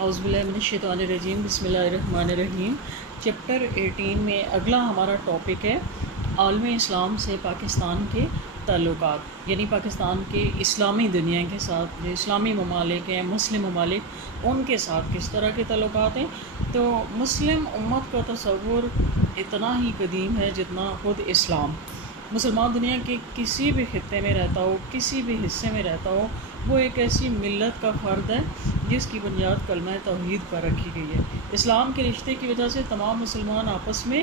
اعوذ باللہ من الشیطان الرجیم، بسم اللہ الرحمن الرحیم۔ چیپٹر 18 میں اگلا ہمارا ٹاپک ہے عالم اسلام سے پاکستان کے تعلقات، یعنی پاکستان کے اسلامی دنیا کے ساتھ جو اسلامی ممالک ہیں، مسلم ممالک، ان کے ساتھ کس طرح کے تعلقات ہیں۔ تو مسلم امت کا تصور اتنا ہی قدیم ہے جتنا خود اسلام۔ مسلمان دنیا کے کسی بھی خطے میں رہتا ہو، کسی بھی حصے میں رہتا ہو، وہ ایک ایسی ملت کا فرد ہے جس کی بنیاد کلمہ توحید پر رکھی گئی ہے۔ اسلام کے رشتے کی وجہ سے تمام مسلمان آپس میں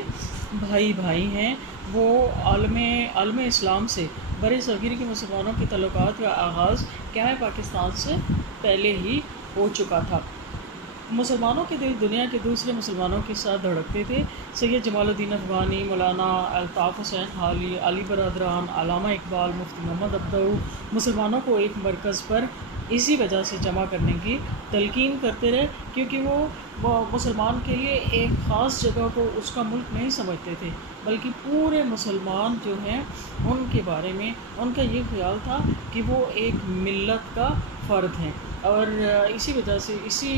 بھائی بھائی ہیں۔ وہ عالم اسلام سے بر صغیر کے مسلمانوں کے تعلقات کا آغاز قیام پاکستان سے پہلے ہی ہو چکا تھا۔ مسلمانوں کے دل دنیا کے دوسرے مسلمانوں کے ساتھ دھڑکتے تھے۔ سید جمال الدین افغانی، مولانا الطاف حسین حالی، علی برادران، علامہ اقبال، مفتی محمد عبدہو مسلمانوں کو ایک مرکز پر اسی وجہ سے جمع کرنے کی تلقین کرتے رہے، کیونکہ وہ مسلمان کے لیے ایک خاص جگہ کو اس کا ملک نہیں سمجھتے تھے، بلکہ پورے مسلمان جو ہیں ان کے بارے میں ان کا یہ خیال تھا کہ وہ ایک ملت کا فرد ہیں۔ اور اسی وجہ سے اسی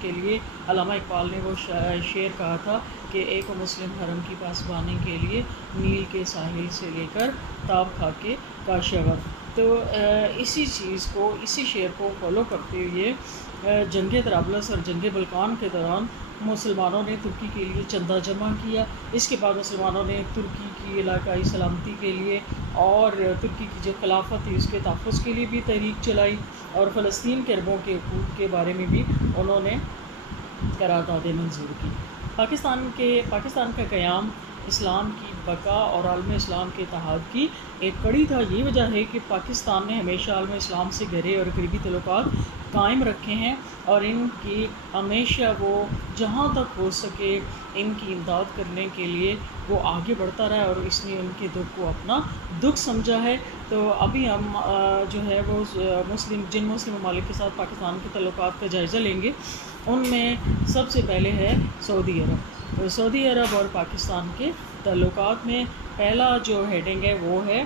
کے لیے علامہ اقبال نے وہ شعر کہا تھا کہ ایک مسلم حرم کی پاسبانی کے لیے نیل کے ساحل سے لے کر تاب کھا کے کاشغر۔ تو اسی چیز کو، اسی شعر کو فالو کرتے ہوئے جنگ طرابلس اور جنگ بلقان کے دوران مسلمانوں نے ترکی کے لیے چندہ جمع کیا۔ اس کے بعد مسلمانوں نے ترکی کی علاقائی سلامتی کے لیے اور ترکی کی جو خلافت تھی اس کے تحفظ کے لیے بھی تحریک چلائی، اور فلسطین کے عربوں کے حقوق کے بارے میں بھی انہوں نے قراردادیں منظور کی۔ پاکستان کا قیام اسلام کی بقا اور عالم اسلام کے اتحاد کی ایک کڑی تھا۔ یہ وجہ ہے کہ پاکستان نے ہمیشہ عالم اسلام سے گہرے اور قریبی تعلقات قائم رکھے ہیں، اور ان کی ہمیشہ وہ جہاں تک ہو سکے ان کی امداد کرنے کے لیے وہ آگے بڑھتا رہا، اور اس نے ان کے دکھ کو اپنا دکھ سمجھا ہے۔ تو ابھی ہم جو ہے وہ جن مسلم ممالک کے ساتھ پاکستان کے تعلقات کا جائزہ لیں گے، ان میں سب سے پہلے ہے سعودی عرب۔ سعودی عرب اور پاکستان کے تعلقات میں پہلا جو ہیڈنگ ہے وہ ہے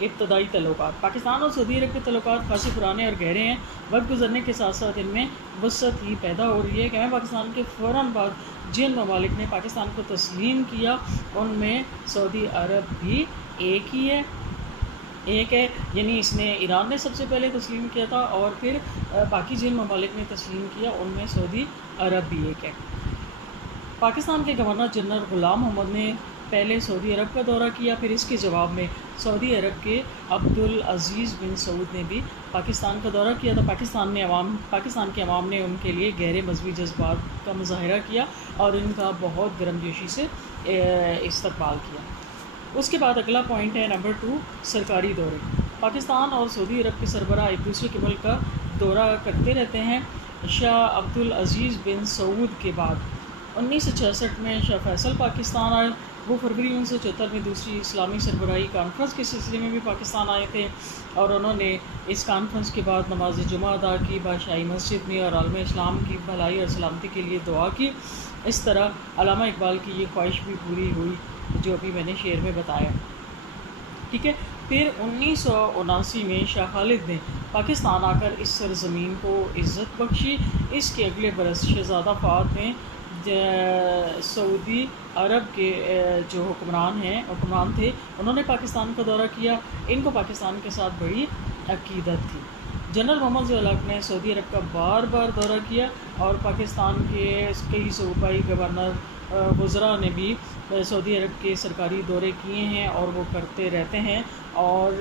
ابتدائی تعلقات۔ پاکستان اور سعودی عرب کے تعلقات خاصی پرانے اور گہرے ہیں۔ وقت گزرنے کے ساتھ ساتھ ان میں وسعت ہی پیدا ہو رہی ہے۔ قیام پاکستان کے فوراً بعد جن ممالک نے پاکستان کو تسلیم کیا ان میں سعودی عرب بھی ایک ہے، یعنی اس نے ایران نے سب سے پہلے تسلیم کیا تھا، اور پھر باقی جن ممالک نے تسلیم کیا ان میں سعودی عرب بھی ایک ہے۔ پاکستان کے گورنر جنرل غلام محمد نے پہلے سعودی عرب کا دورہ کیا، پھر اس کے جواب میں سعودی عرب کے عبدالعزیز بن سعود نے بھی پاکستان کا دورہ کیا تھا۔ پاکستان کے عوام نے ان کے لیے گہرے مذہبی جذبات کا مظاہرہ کیا اور ان کا بہت گرم جوشی سے استقبال کیا۔ اس کے بعد اگلا پوائنٹ ہے نمبر 2، سرکاری دورے۔ پاکستان اور سعودی عرب کے سربراہ ایک دوسرے کے ملک کا دورہ کرتے رہتے ہیں۔ شاہ عبدالعزیز بن سعود کے بعد 1966 میں شاہ فیصل پاکستان آئے۔ وہ فروری 1974 میں دوسری اسلامی سربراہی کانفرنس کے سلسلے میں بھی پاکستان آئے تھے، اور انہوں نے اس کانفرنس کے بعد نماز جمعہ ادا کی، بادشاہی مسجد میں، اور عالم اسلام کی بھلائی اور سلامتی کے لیے دعا کی۔ اس طرح علامہ اقبال کی یہ خواہش بھی پوری ہوئی جو ابھی میں نے شعر میں بتایا، ٹھیک ہے۔ پھر 1979 میں شاہ خالد نے پاکستان آ کر اس سرزمین کو عزت بخشی۔ اس کے اگلے برس شہزادہ فہد نے سعودی عرب کے جو حکمران تھے انہوں نے پاکستان کا دورہ کیا۔ ان کو پاکستان کے ساتھ بڑی عقیدت تھی۔ جنرل محمد ضیاء الحق نے سعودی عرب کا بار بار دورہ کیا، اور پاکستان کے کئی صوبائی گورنر وزراء نے بھی سعودی عرب کے سرکاری دورے کیے ہیں اور وہ کرتے رہتے ہیں، اور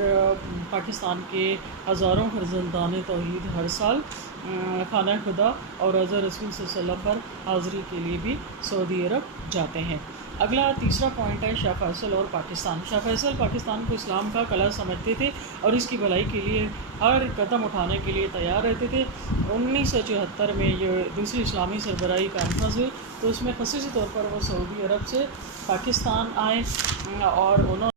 پاکستان کے ہزاروں فرزندان توحید ہر سال خانہ خدا اور روضہ رسول صلی اللہ علیہ وسلم پر حاضری کے لیے بھی سعودی عرب جاتے ہیں۔ اگلا تیسرا پوائنٹ ہے شاہ فیصل اور پاکستان۔ شاہ فیصل پاکستان کو اسلام کا قلعہ سمجھتے تھے اور اس کی بھلائی کے لیے ہر قدم اٹھانے کے لیے تیار رہتے تھے۔ 1974 میں یہ دوسری اسلامی سربراہی کانفرنس ہوئی، تو اس میں خصوصی طور پر وہ سعودی عرب سے پاکستان آئے، اور انہوں